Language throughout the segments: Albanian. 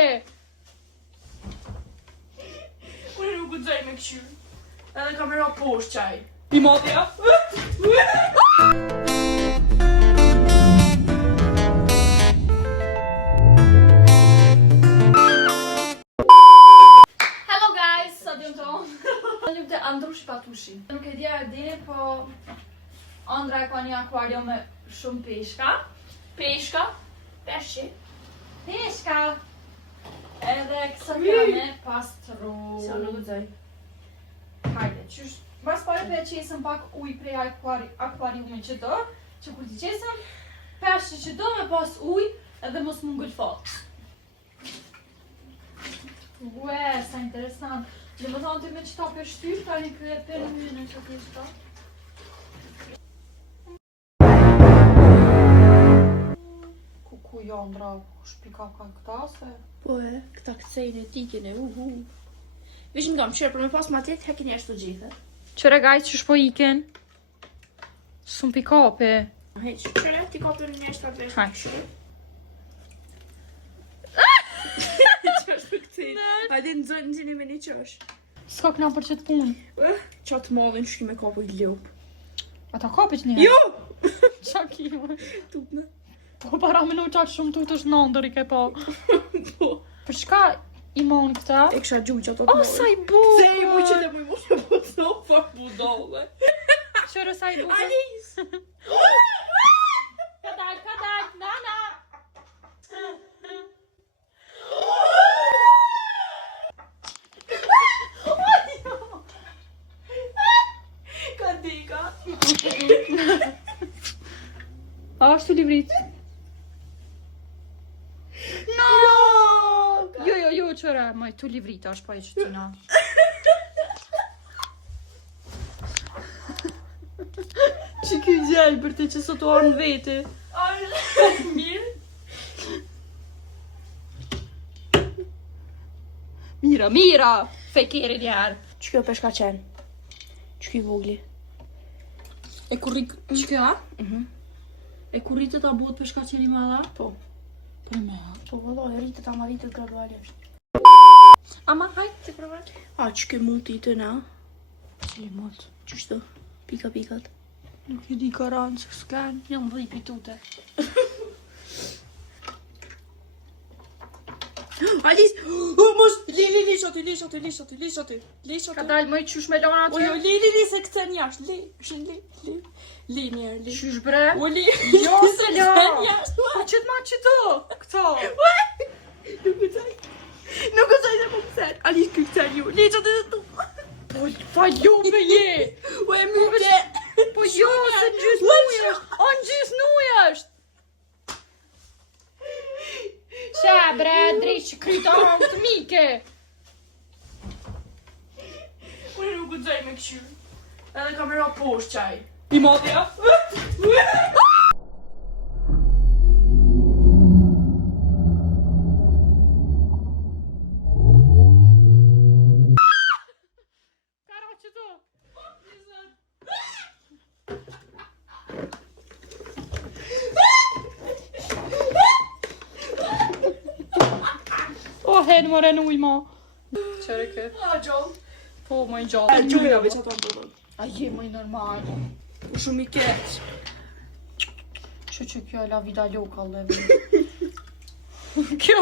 mike. Unë nuk guxoj me këshyr. Edhe kamera poshtë qaj. I modja. Hello guys, sa djem ton. Një të Andrushi Patushi. Nuk e dja e dini, po Andra e ka një akvarium me shumë peshka. Peshka? Peshqi? Peshka! Edhe kësa kjane pastru. Sa nuk guxoj. Hajde, qysh, mas pare për e qesëm pak uj prej akvariumit që do, që kur t'i qesëm, peshqi që do me pas uj, edhe mos më ngëllfat. Ue, sa interesant. Dhe më thonë të me qëta për shtyr, ka një kërë për mëjnë që të qëta. Ku Jandra, shpika ka këta se? Po e, këta këcejnë e tikin e Vish nga më qërë, për me pas ma tjetë, hekin jashtë të gjithë. Qëre gajtë që shpo iken? Sëm pikape. Hej, qërë, ti ka për një jashtë të vesh. Haj. Qësh për këti. Hajde në zënë me një qësh. S'ka këna për qëtë punë. Qatë modhin shki me kapu i ljop. Ata kapit një? Jo! Qa ki më? Tutnë. Po para me në qatë shumë tut është nëndër i ke pa. Po. Për shka i mon këta? E kësha gjuj që ato të O, modhin. sa i bukur! Se i mu që dhe mu i moshe po të no, fuck budole. Qërë sa i bukur? Alice! Kadal, nana! Ka dika. A është të livrit? No! Jo, qëra, maj, të livrit është pa i qëtina. Që kjo gjallë për te që sot o armë vete? Mirë. Mira! Fejkeri njerë. Që kjo peshka qenë? Që kjo vogli? E kurrik... Që kjo? E kurritë ta buhet për shka qeni ma dha? Po. Për me ha? Po vëllo, e rritët ama rritët gradualisht. Ama, hajtë, të provar. A, që kjo mund t'i të na? Cili mund? Qështu? Pikat. Nuk i di karanë që s'kan. Jam dhej pitute. Alice! Mos! Li shoti. Ka dalë më i qysh me lona O aty? jo, li, se këtë njashtë. Li njerë, li. Qysh bre? O li, Jo, se këtë la! njashtë. Po qëtë ma qëto? Këto? Nuk gëzaj se po pëset. Alice, këtë ju. Li shoti dhe tu. Pa jo me je! O e mërë. Po jo, se në gjysë nuj është! O në gjysë nuj është! Qa bre, drejt që kryta rongë të mike! Unë nuk gëzaj me këshyr. Edhe kamera poshtë qaj. I modja? Karo që to? O, hen më renu i ma. Qëre kë? A, gjallë. Po, më i gjallë. Gjuja veç ato më përdo. A je më i normal. Shumë i keq. Që kjo e la vida lokal dhe vë. Kjo.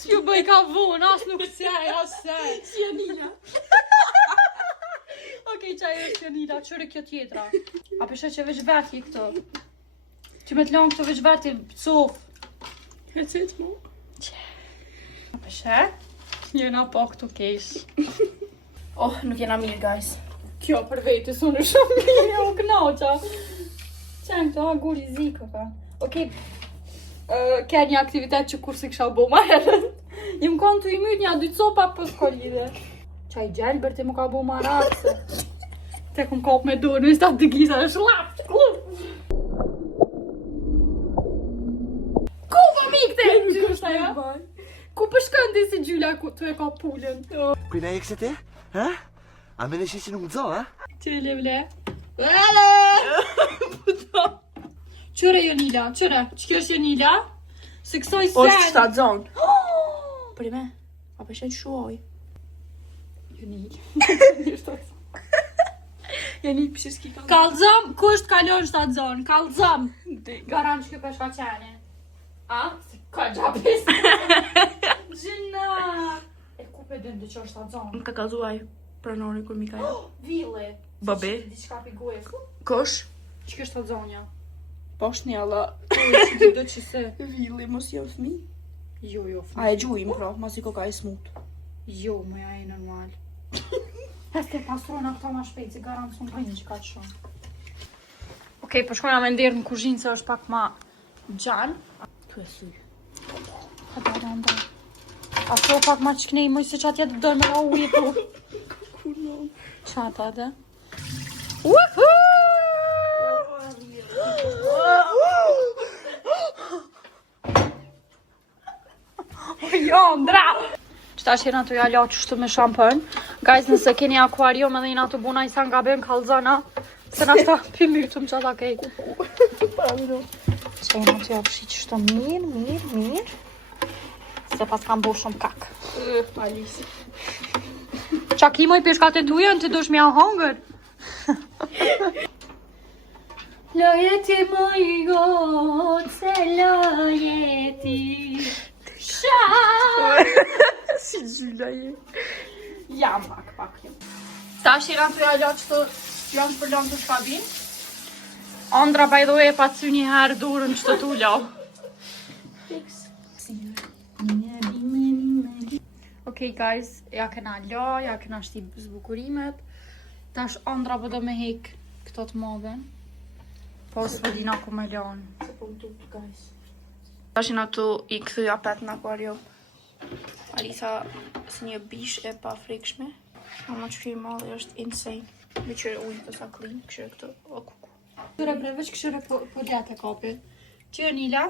S'ju bëj ka vonë, as nuk sej, as sej. Si e Nila. Okej, qaj është Janila, qëre kjo tjetra. A përshë që veç veti këto. Që me t'lon këto veç veti cof. Hecet mu. A përshë? Jena po këtu kesh. Oh, nuk jena mirë, guys. Kjo për vetës unë shumë mirë, u knoqa. Qenë këto, guri ziko ka. Okej, ke një aktivitet që kur si kësha u bo ma herën. Jëm konë të i myt një dy copa për s'kolide. Qaj gjelber ti mu ka bo ma rakse. Te kum kap me dorë, në ishta të gisa dhe shlap. Ku më mikte? Gjyshta ja? Ku përshkëndi si gjyla ku të e ka pullën? Kujna e këse te? Ha? A me në shi që nuk më dzo, ha? Qële vle? Vele! Qëre Jonila, qëre? Që kjo është Jonila? Se kësoj sen. O është shtatë zonë. Për i me? A për shenë shuaj? Unik. Jeni pishë s'ki ka... Kallëzëm, kusht kalon 7 zonë, kallëzëm. Garant që kjo peshka qene. A? Se ka gjapis. Gjina. E ku pe dëndë që është 7 zonë? Më ka kazuaj pranori kur mi ka jo. Vili. Babi? Diçka pi goje. Kosh? Që kjo është 7 zonja? Posh një alla. Do që se. Vili, mos jo fmi. Jo, A e gjujim, pra, masi ko ka e smut. Jo, më ja e normal. Heste pastrona këto ma shpejt, si garant s'un bëjnë që ka të shumë. Okej, po shkojna me ndirë në kuzhinë se është pak ma gjanë. Tu e sy. Ha da. Afro pak ma qknej, moj se qatë jetë dojnë me la ujë po. Kunon. Qatë adë. Woohoo! Jondra! Qëta që jena të jala qështu me shampën. Guys, nëse keni akuarium edhe jena të buna i sa nga ben kalzana. Se na shta pimytëm që ata kejtë. Që jena të jala qështu mirë. Se pas kam bo shumë kak. Alisi. Qa ki moj pishkat e tujen të dush mja hongër. Lojeti moj gotë, se lojeti. Si gjyla je. Jam pak jam. Ta shira të jala që të janë për lanë të shkabin. Andra bajdoj e pa ty një herë durën që të t'ulla. Okej guys, ja kena la, ja kena shti zbukurimet. Tash Andra po do me hek këto të modhen. Po s'vëdina ku me lanë. Se po më tup, guys. Tash jena tu i këthuja pet në akvario. Alisa si një bish e pa frikshme. Ama që i madhe është insane. Me qëre ujnë të sa clean, këshire këtë o kuku. Këshire breveç, këshire po lete kapi. Që e Nila?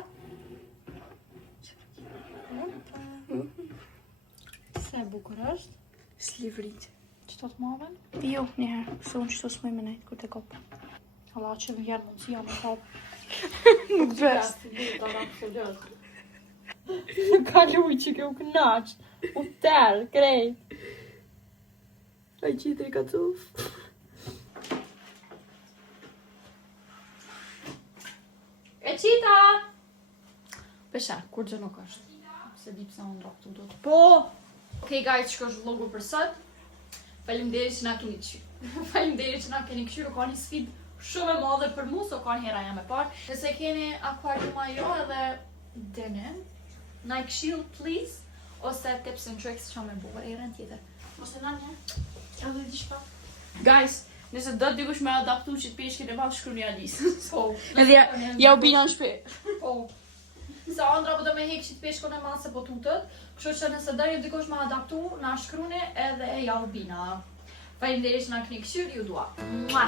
Se bukur është? Slivrit. Qëto të madhen? Jo, njëherë, se unë qëto s'moj me nejtë kur të kopë. Allah që më vjerë mundësia me kapë. Nuk best. Ka luj që kjo knaq. U tërë, krejt. Ai qitri ka tuf. E qita! Pesha, kur gjë nuk është. Se di pse unë raktu do të. Po! Okej guys, që është vlogu për sot. Faleminderit që na keni qyrë. Faleminderit që na keni këshyrë, ka një sfidë shumë e madhe për mu, so ka një hera jam e parë. Nëse keni akvarium jo edhe dene, na i këshill please, ose tips and tricks që me bukur e rën tjetër. Ose na një, ja dhe di shpa. Guys, nëse do të dikush me adaptu që të peshkin e madh shkruani Alisë. Po. Edhe ja u bina në shpe. Po. Se Andra po do me hek që të peshkon e madh se po tutët, kështu që nëse do ju dikush me adaptu, na shkruni edhe ja u bina. Faleminderit që na keni këshyrë, ju dua. Mua.